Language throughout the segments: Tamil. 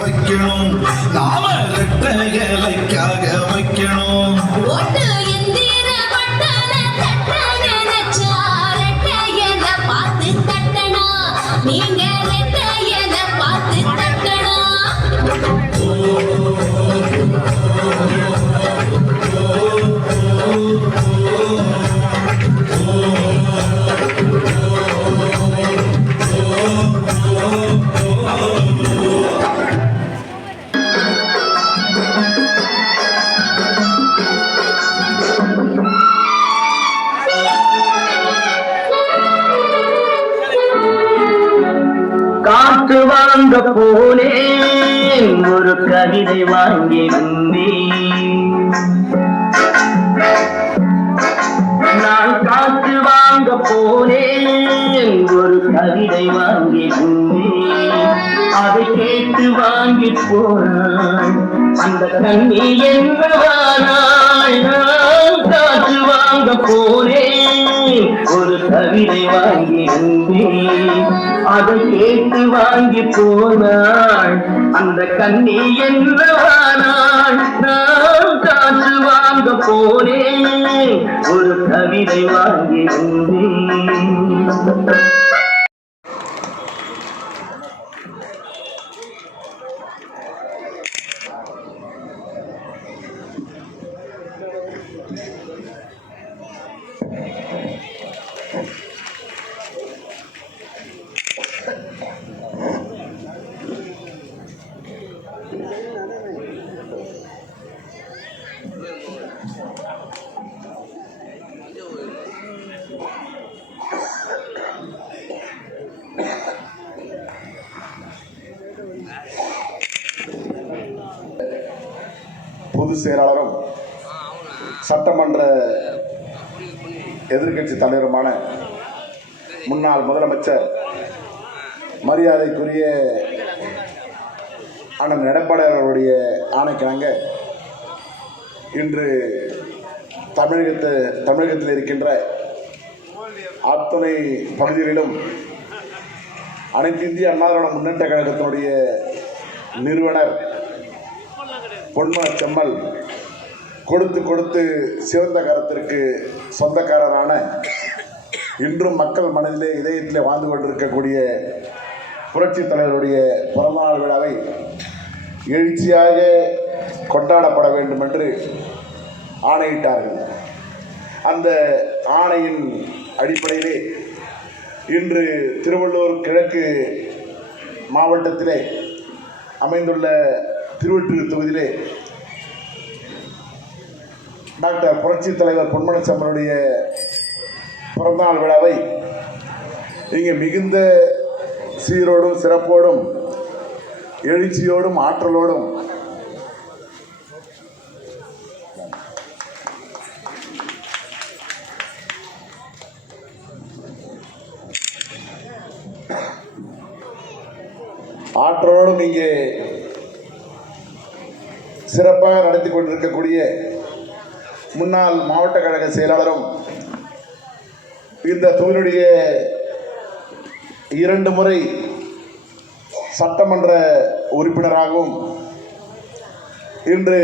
வைக்கணும். நாம போனேன் ஒரு கவிதை வாங்கி வந்தேன் அதை கேட்டு வாங்கி போனான். அந்த கண்ணி என்னவானாள் நான் காற்று வாங்க போனேன். ஒரு கவிதை வாங்கி வந்தேன் அதை கேட்டு வாங்கி போனாள். அந்த கண்ணி என்னவானாள் நான் ஒரு கவிதை வாங்கி பொதுச் செயலாளரும் சட்டமன்ற எதிர்க்கட்சி தலைவருமான முன்னாள் முதலமைச்சர் மரியாதைக்குரிய அண்ணன் எடப்பாடி அவர்களுடைய ஆணைக்கிணங்க இன்று தமிழகத்து தமிழகத்தில் இருக்கின்ற அத்தனை பகுதிகளிலும் அனைத்து இந்திய அண்ணா முன்னேற்ற கழகத்தினுடைய நிறுவனர் பொன்மா செம்மல் கொடுத்து கொடுத்து சிவந்த கரத்திற்கு சொந்தக்காரரான இன்றும் மக்கள் மனதிலே இதயத்திலே வாழ்ந்து கொண்டிருக்கக்கூடிய புரட்சித் தலைவருடைய பிறந்தநாள் விழாவை எழுச்சியாக கொண்டாடப்பட வேண்டும் என்று ஆணையிட்டார்கள். அந்த ஆணையின் அடிப்படையிலே இன்று திருவள்ளூர் கிழக்கு மாவட்டத்திலே அமைந்துள்ள திருவெற்றியூர் தொகுதியிலே டாக்டர் புரட்சித் தலைவர் பொன்மனச்சம்மனுடைய பிறந்தநாள் விழாவை இங்கே மிகுந்த சீரோடும் சிறப்போடும் எழுச்சியோடும் ஆற்றலோடும் ஆற்றலோடும் இங்கே சிறப்பாக நடத்தி கொண்டிருக்கக்கூடிய முன்னாள் மாவட்ட கழக செயலாளரும் இந்த தொகுதியுடைய இரண்டு முறை சட்டமன்ற உறுப்பினராகவும் இன்று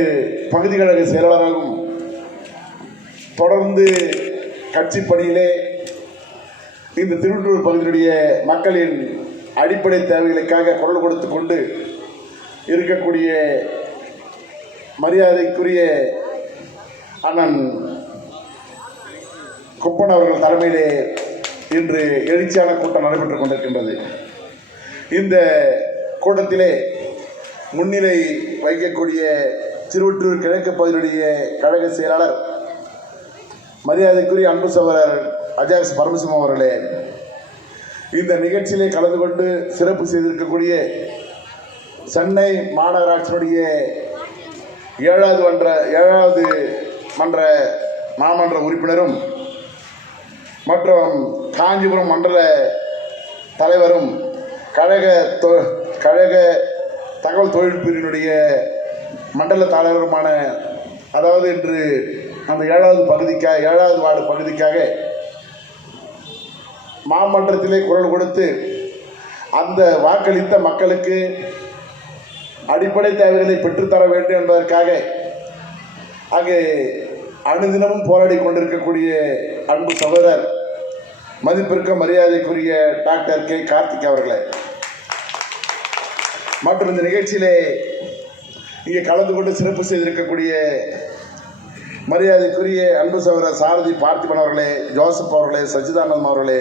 பகுதி கழக செயலாளராகவும் தொடர்ந்து கட்சி பணியிலே இந்த திருவள்ளூர் பகுதியினுடைய மக்களின் அடிப்படை தேவைகளுக்காக குரல் கொடுத்து கொண்டு இருக்கக்கூடிய மரியாதைக்குரிய அண்ணன் குப்பன் அவர்கள் தலைமையிலே இன்று எழுச்சியான கூட்டம் நடைபெற்றுக் கொண்டிருக்கின்றது. இந்த கூட்டத்திலே முன்னிலை வைக்கக்கூடிய திருவொற்றூர் கிழக்கு பகுதியுடைய கழக செயலாளர் மரியாதைக்குரிய அன்பு சகோதரர் அஜாஸ் பரமசிவம் அவர்களே இந்த நிகழ்ச்சியிலே கலந்து கொண்டு சிறப்பு செய்திருக்கக்கூடிய சென்னை மாநகராட்சியினுடைய ஏழாவது மன்ற ஏழாவது மன்ற மாமன்ற உறுப்பினரும் மற்றும் காஞ்சிபுரம் மண்டல தலைவரும் கழக தொ கழக தகவல் தொழில் பிரிவினுடைய மண்டல தலைவருமான அதாவது இன்று அந்த ஏழாவது பகுதிக்காக ஏழாவது வார்டு பகுதிக்காக மாமன்றத்திலே குரல் கொடுத்து அந்த வாக்களித்த மக்களுக்கு அடிப்படை தேவைகளை பெற்றுத்தர வேண்டும் என்பதற்காக அங்கே அனுதினமும் போராடி கொண்டிருக்கக்கூடிய அன்பு சகோதரர் மதிப்பிற்க மரியாதைக்குரிய டாக்டர் கே. கார்த்திக் அவர்களே. மற்றும் இந்த நிகழ்ச்சியிலே இங்கே கலந்து கொண்டு சிறப்பு செய்திருக்கக்கூடிய மரியாதைக்குரிய அன்பு சகோதரர் சாரதி பார்த்திபன் அவர்களே ஜோசப் அவர்களே சச்சிதானந்தம் அவர்களே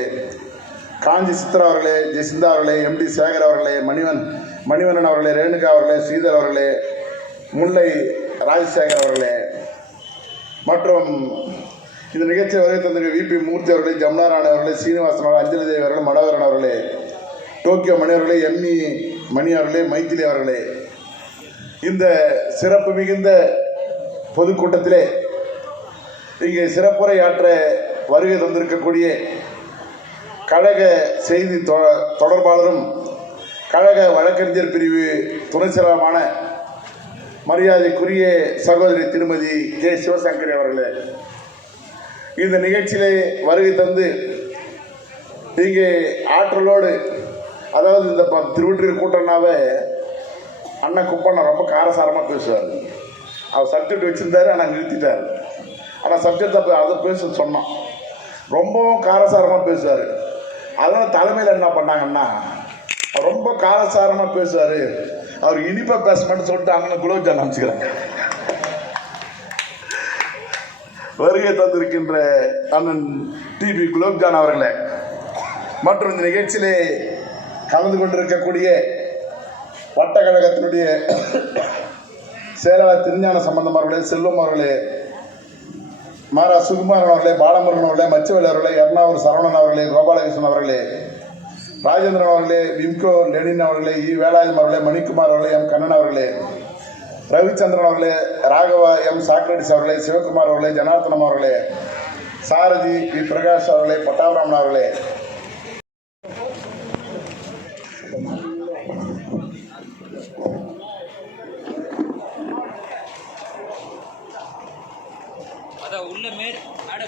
காஞ்சி சித்ரா அவர்களே ஜெசிந்தா அவர்களே எம்டி சேகர் அவர்களே மணிவன் மணிவண்ணன் அவர்களே ரேணுகா அவர்களே ஸ்ரீதர் அவர்களே முல்லை ராஜசேகர் அவர்களே மற்றும் இந்த நிகழ்ச்சியை வருகை தந்திருக்க விபி மூர்த்தி அவர்களே ஜமுனாராணி அவர்களே சீனிவாசன் அவர்கள் அஞ்சலி தேவி அவர்களே மனோகரன் அவர்களே டோக்கியோ மணி அவர்களே எம்இ மணி அவர்களே மைத்திலி அவர்களே. இந்த சிறப்பு மிகுந்த பொதுக்கூட்டத்திலே இங்கே சிறப்புரை ஆற்ற வருகை தந்திருக்கக்கூடிய கழக செய்தி தொ- தொடர்பாளரும் கழக வழக்கறிஞர் பிரிவு துணை செயலருமான மரியாதைக்குரிய சகோதரி திருமதி கே சிவசங்கரி அவர்களே இந்த நிகழ்ச்சியிலே வருகை தந்து இங்கே ஆற்றலோடு அதாவது இந்த ப- கூட்டம்னாவே அண்ணன் குப்பண்ணா ரொம்ப காரசாரமாக பேசுவார். அவர் சப்ஜெக்ட் வச்சுருந்தாரு ஆனால் நிறுத்திட்டார். ஆனால் சப்ஜெக்ட் அப்போ அதை பேச சொன்னோம் ரொம்பவும் காரசாரமாக பேசுவார். அதனால் தலைமையில் என்ன பண்ணாங்கன்னா ரொம்ப காலசாரமாக பேசுவார் அவர் இனிப்பாக பேச மாட்டேன்னு சொல்லிட்டு அங்கே குலோப் ஜான் அனுப்பிச்சுக்கிறாங்க வருகை தந்திருக்கின்ற அண்ணன் டிபி குலோப்ஜான் அவர்களே மற்றும் இந்த நிகழ்ச்சியிலே கலந்து கொண்டிருக்கக்கூடிய வட்டக்கழகத்தினுடைய செயலாளர் திருஞான சம்பந்தம் அவர்களே செல்வம் அவர்களே மாரா சுகுமாரன் அவர்களே பாலமுருகன் அவர்களே மச்சவேல் அவர்களே எர்ணாவூர் சரவணன் அவர்களே கோபாலகிருஷ்ணன் அவர்களே ராஜேந்திரன் அவர்களே விம்கோ லெனின் அவர்களே இ. வேலாயுதம் அவர்களே மணிக்குமார் அவர்களே எம். கண்ணன் அவர்களே ரவிச்சந்திரன் அவர்களே ராகவா எம். சாக்ரடிஸ் அவர்களே சிவகுமார் அவர்களே ஜனார்த்தனம் அவர்களே சாரதி வி பிரகாஷ் அவர்களே பட்டாபிராமன் அவர்களே. அதான் உள்ள மேடு ஆட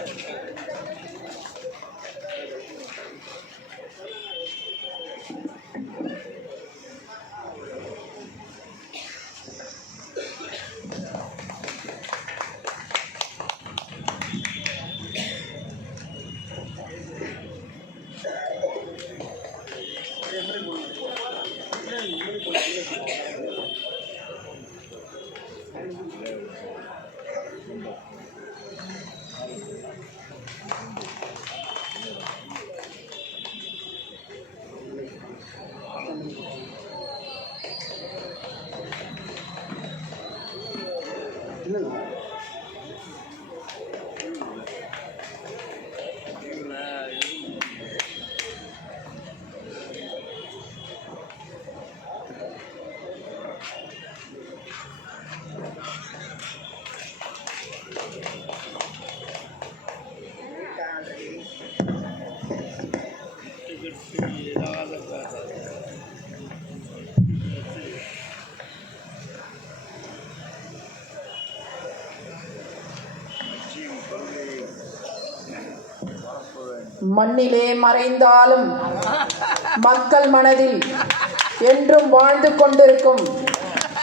Thank you. மண்ணிலே மறைந்தாலும் மக்கள் மனதில் என்றும் வாழ்ந்து கொண்டிருக்கும்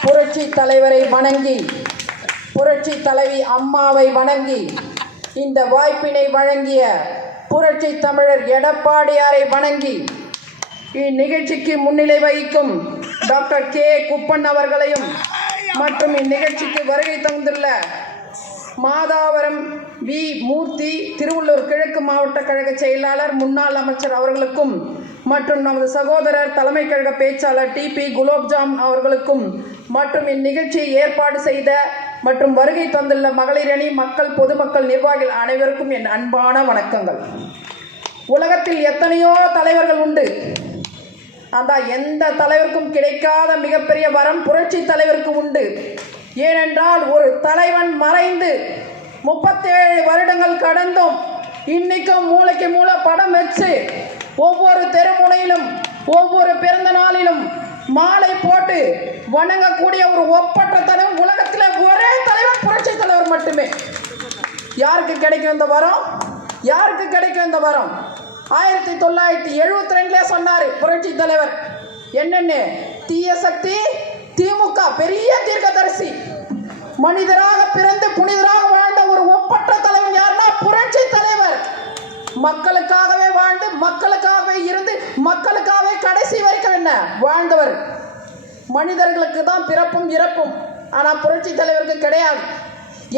புரட்சி தலைவரை வணங்கி புரட்சி தலைவி அம்மாவை வணங்கி இந்த வாய்ப்பினை வழங்கிய புரட்சி தமிழர் எடப்பாடியாரை வணங்கி இந்நிகழ்ச்சிக்கு முன்னிலை வகிக்கும் டாக்டர் கே. குப்பன் அவர்களையும் மற்றும் இந்நிகழ்ச்சிக்கு வருகை தந்துள்ள மாதாவரம் வி. மூர்த்தி திருவள்ளூர் கிழக்கு மாவட்ட கழக செயலாளர் முன்னாள் அமைச்சர் அவர்களுக்கும் மற்றும் நமது சகோதரர் தலைமை கழக பேச்சாளர் டிபி குலோப்ஜாம் அவர்களுக்கும் மற்றும் இந்நிகழ்ச்சியை ஏற்பாடு செய்த மற்றும் வருகை தந்துள்ள மகளிரணி மக்கள் பொதுமக்கள் நிர்வாகிகள் அனைவருக்கும் என் அன்பான வணக்கங்கள். உலகத்தில் எத்தனையோ தலைவர்கள் உண்டு. அந்த எந்த தலைவருக்கும் கிடைக்காத மிகப்பெரிய வரம் புரட்சி தலைவருக்கு உண்டு. ஏனென்றால் ஒரு தலைவன் மறைந்து முப்பத்தேழு வருடங்கள் கடந்தும் இன்னைக்கும் மூளைக்கு மூளை படம் வச்சு ஒவ்வொரு தெருமுனையிலும் ஒவ்வொரு பிறந்த நாளிலும் மாலை போட்டு வணங்கக்கூடிய ஒரு ஒப்பற்ற தலைவன் உலகத்தில் ஒரே தலைவன் புரட்சி தலைவர் மட்டுமே. யாருக்கு கிடைக்கும் இந்த வரம்? யாருக்கு கிடைக்கும் இந்த வரம்? ஆயிரத்தி தொள்ளாயிரத்தி எழுபத்தி ரெண்டுல சொன்னார் புரட்சி தலைவர். என்னென்ன? தீய சக்தி திமுக பெரிய தீர்க்கதரிசி மனிதராக பிறந்து புனிதராக வாழ்ந்த ஒரு ஒப்பற்ற தலைவன் யாருன்னா புரட்சி தலைவர். மக்களுக்காகவே வாழ்ந்து மக்களுக்காகவே இருந்து மக்களுக்காகவே கடைசி வரைக்கும் என்ன? வாழ்ந்தவர். மனிதர்களுக்கு தான் பிறப்பும் இறப்பும். ஆனால் புரட்சி தலைவருக்கு கிடையாது.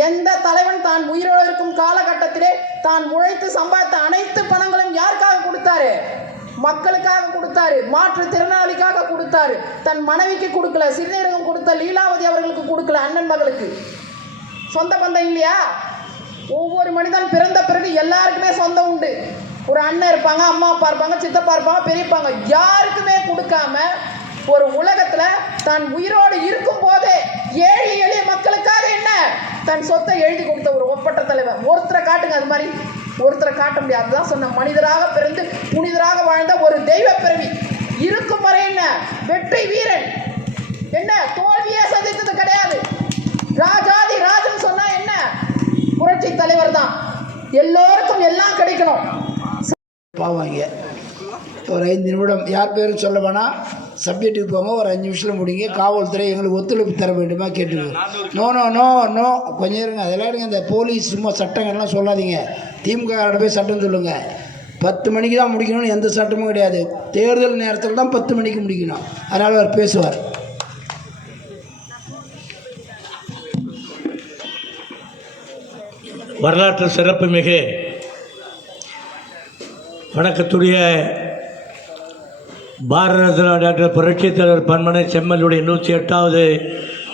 எந்த தலைவன் தான் உயிரோடு இருக்கும் காலகட்டத்திலே தான் உழைத்து சம்பாதித்த அனைத்து பணங்களும் யாருக்காக கொடுத்தாரு? மக்களுக்காக கொடுத்தாரு மாற்றுத்திறனாளிக்காக கொடுத்தாரு தன் மனைவிக்கு கொடுக்கல சிறுநீரகம் கொடுத்த லீலாவதி அவர்களுக்கு கொடுக்கல அண்ணன் மகளுக்கு. சொந்த பந்தம் இல்லையா? ஒவ்வொரு மனிதன் பிறந்த பிறகு எல்லாருக்குமே சொந்தம் உண்டு. ஒரு அண்ணன் இருப்பாங்க அம்மா அப்பா இருப்பாங்க சித்தப்பா இருப்பாங்க பெரியப்பாங்க. யாருக்குமே கொடுக்காம ஒரு உலகத்துல தன் உயிரோடு இருக்கும் போதே ஏழை எளிய மக்களுக்காக என்ன? தன் சொத்தை எழுதி கொடுத்த ஒரு ஒப்பற்ற தலைவர். ஒருத்தரை காட்டுங்க அது மாதிரி. ஒருத்தரை காட்ட முடியாது. அதுதான் சொன்ன மனிதராக பிறந்து புனிதராக வாழ்ந்த ஒரு தெய்வ பிறவி. இருக்கும் வரை என்ன? வெற்றி வீரன். என்ன? தோல்வியே சந்தித்தது கிடையாது. ராஜாதி ராஜன் சொன்னா என்ன? புரட்சி தலைவர் தான். எல்லோருக்கும் எல்லாம் கிடைக்கணும். பாவாங்க ஒரு ஐந்து நிமிடம். யார் பேரும் சொல்ல சப்ஜெக்ட்டுக்கு போங்க ஒரு அஞ்சு நிமிஷத்தில் முடிங்க. காவல்துறை எங்களுக்கு ஒத்துழைப்பு தர வேண்டுமா கேட்டுக்கோங்க நோ நோ நோ நோ கொஞ்சம் இருங்க. அதெல்லாம் இருங்க. இந்த போலீஸ் சும்மா சட்டங்கள்லாம் சொல்லாதீங்க. திமுக போய் சட்டம் சொல்லுங்கள் பத்து மணிக்கு தான் முடிக்கணும்னு எந்த சட்டமும் கிடையாது. தேர்தல் நேரத்தில் தான் பத்து மணிக்கு முடிக்கணும். அதனால் அவர் பேசுவார். வரலாற்று சிறப்புமிகு வணக்கத்துடைய பாரத ரத்னா டாக்டர் புரட்சித் தலைவர் பன்மனை செம்மலுடைய நூற்றி எட்டாவது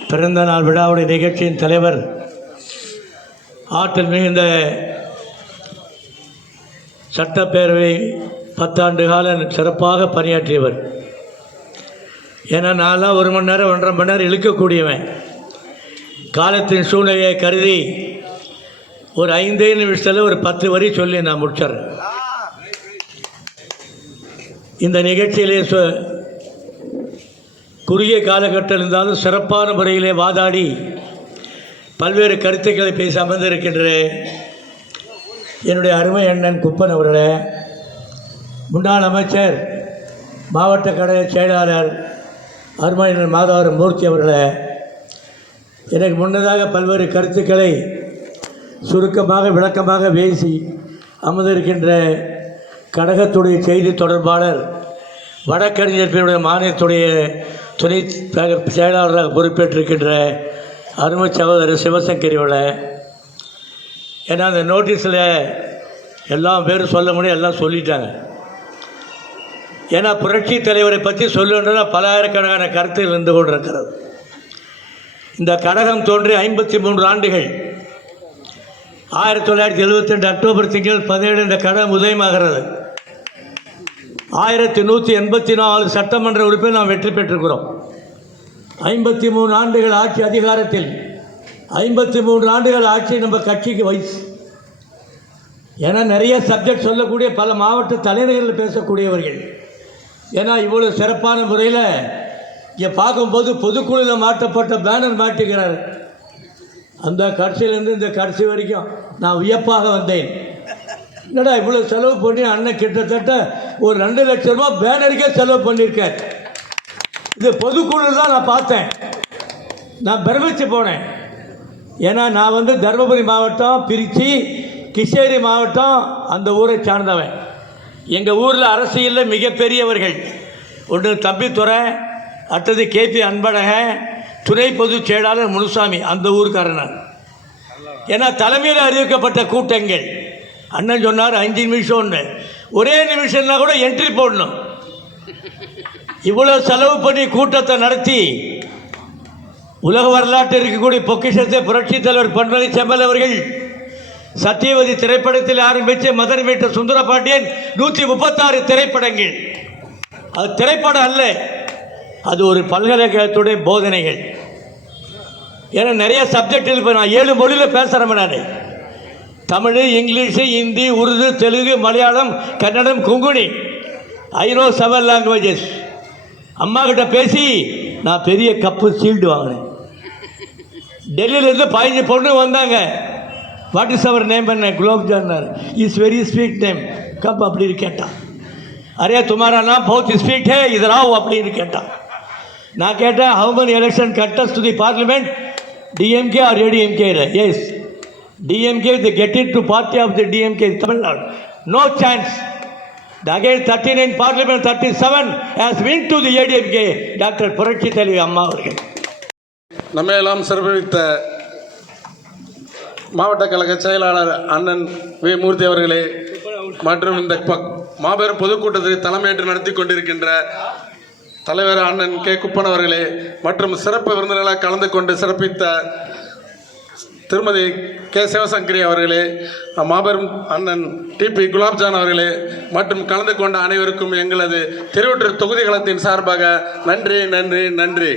பிறந்த நாள் விழாவுடைய நிகழ்ச்சியின் தலைவர் ஆற்றல் மிகுந்த சட்டப்பேரவை பத்தாண்டு கால சிறப்பாக பணியாற்றியவர். ஏன்னா நான்லாம் ஒரு மணி நேரம் ஒன்றரை மணி நேரம் இழுக்கக்கூடியவன். காலத்தின் சூழ்நிலையை கருதி ஒரு ஐந்தே நிமிஷத்தில் ஒரு பத்து வரி சொல்லி நான் முடிச்சிடுறேன். இந்த நிகழ்ச்சியிலே சொ குறுகிய காலகட்டம் இருந்தாலும் சிறப்பான முறையிலே வாதாடி பல்வேறு கருத்துக்களை பேசி அமர்ந்திருக்கின்ற என்னுடைய அருமை அண்ணன் குப்பன் அவர்களே முன்னாள் அமைச்சர் மாவட்ட கழக செயலாளர் அருமையண்ணன் மாதவரம் மூர்த்தி அவர்களே எனக்கு முன்னதாக பல்வேறு கருத்துக்களை சுருக்கமாக விளக்கமாக பேசி அமர்ந்திருக்கின்ற கழகத்துடைய செய்தி தொடர்பாளர் வடக்கறிஞர் பிரிவுடைய மாநிலத்துடைய துணை செயலாளராக பொறுப்பேற்றிருக்கின்ற அருமை சகோதரர் சிவசங்கரி ஏன்னா அந்த நோட்டீஸில் எல்லாம் பேரும் சொல்ல முடியும் எல்லாம் சொல்லிட்டாங்க. ஏன்னா புரட்சி தலைவரை பற்றி சொல்லணுன்னா பலாயிரக்கணக்கான கருத்துகள் இருந்து கொண்டிருக்கிறது. இந்த கழகம் தோன்றி ஐம்பத்தி மூன்று ஆண்டுகள். ஆயிரத்தி தொள்ளாயிரத்தி எழுபத்தி ரெண்டு அக்டோபர் திங்கள் பதினேழு இந்த கழகம் உதயமாகிறது. ஆயிரத்தி நூற்றி எண்பத்தி நாலு சட்டமன்ற உறுப்பில் நாம் வெற்றி பெற்றிருக்கிறோம். ஐம்பத்தி மூணு ஆண்டுகள் ஆட்சி அதிகாரத்தில் ஐம்பத்தி மூன்று ஆண்டுகள் ஆட்சி நம்ம கட்சிக்கு வயசு ஏன்னா நிறைய சப்ஜெக்ட் சொல்லக்கூடிய பல மாவட்ட தலைநகரில் பேசக்கூடியவர்கள். ஏன்னா இவ்வளோ சிறப்பான முறையில் இங்கே பார்க்கும்போது பொதுக்குழுவில் மாட்டப்பட்ட பேனர் மாட்டிக்கிறார். அந்த கட்சியிலேருந்து இந்த கட்சி வரைக்கும் நான் வியப்பாக வந்தேன். என்னடா இவ்வளோ செலவு பண்ணி அண்ணன் கிட்டத்தட்ட ஒரு ரெண்டு லட்ச ரூபா பேனருக்கே செலவு பண்ணியிருக்கார். இது பொதுக்குழு தான் நான் பார்த்தேன். நான் பிரமிச்சு போனேன். ஏன்னா நான் வந்து தருமபுரி மாவட்டம் திருச்சி கிருஷ்ணகிரி மாவட்டம் அந்த ஊரை சார்ந்தவன். எங்கள் ஊரில் அரசியலில் மிகப்பெரியவர்கள். ஒன்று தம்பித்துறை அடுத்தது கேபி அன்பழகன் துணை பொதுச் செயலாளர் முனுசாமி அந்த ஊருக்காரன் ஏன்னா தலைமையில் அறிவிக்கப்பட்ட கூட்டங்கள். அண்ணன் சொன்னார் அஞ்சு நிமிஷம்னு. ஒரே நிமிஷம்னா கூட என்ட்ரி போடணும். இவ்வளோ செலவு பண்ணி கூட்டத்தை நடத்தி உலக வரலாற்றில் இருக்கக்கூடிய பொக்கிஷத்தை புரட்சித் தலைவர் பன்மலை செம்மல் அவர்கள் சத்தியவதி திரைப்படத்தில் ஆரம்பித்து மதன் மீட்ட சுந்தரபாண்டியன் நூற்றி முப்பத்தாறு திரைப்படங்கள். அது திரைப்படம் அல்ல அது ஒரு பல்கலைக்கழகத்துடைய போதனைகள். ஏன்னா நிறைய சப்ஜெக்டில் இப்போ நான் ஏழு மொழியில் பேசுகிறேன் நான் தமிழ் இங்கிலீஷு ஹிந்தி உருது தெலுங்கு மலையாளம் கன்னடம் குங்குனி. ஐரோ செவன் லாங்குவேஜஸ் அம்மா கிட்ட பேசி நான் பெரிய கப்பு சீல்டு வாங்கினேன். டெல்லியிலேருந்து பதினஞ்சு பொண்ணு வந்தாங்க. வாட் இஸ் அவர் நேம் என்ன? குலோப் ஜான்னார். இஸ் வெரி ஸ்வீட் நேம் கப் அப்படின்னு கேட்டான் அரே துமாரானா பௌத் ஸ்வீட் ஹே இதராவ் அப்படின்னு கேட்டான் நான் கேட்டேன் how many election கட்டஸ் to the parliament DMK or ADMK yes DMK the get it to party of the DMK Tamil Nadu no chance again thirty nine parliament thirty seven has win to the ADMK doctor புரட்சி தலைவி அம்மா அவர்கள். நம்ம எல்லாம் சிறப்பித்த மாவட்ட கழக செயலாளர் அண்ணன் வி. மூர்த்தி அவர்களே மற்றும் இந்த ப- மாபெரும் பொதுக்கூட்டத்தை தலைமையேற்று நடத்தி கொண்டிருக்கின்ற தலைவர் அண்ணன் கே. குப்பன் அவர்களே மற்றும் சிறப்பு விருந்தினர்களாக கலந்து கொண்டு சிறப்பித்த திருமதி கே. சிவசங்கரி அவர்களே மாபெரும் அண்ணன் டிபி குலாப்ஜான் அவர்களே மற்றும் கலந்து கொண்ட அனைவருக்கும் எங்களது திருவொற்றூர் தொகுதி களத்தின் சார்பாக நன்றி நன்றி நன்றி.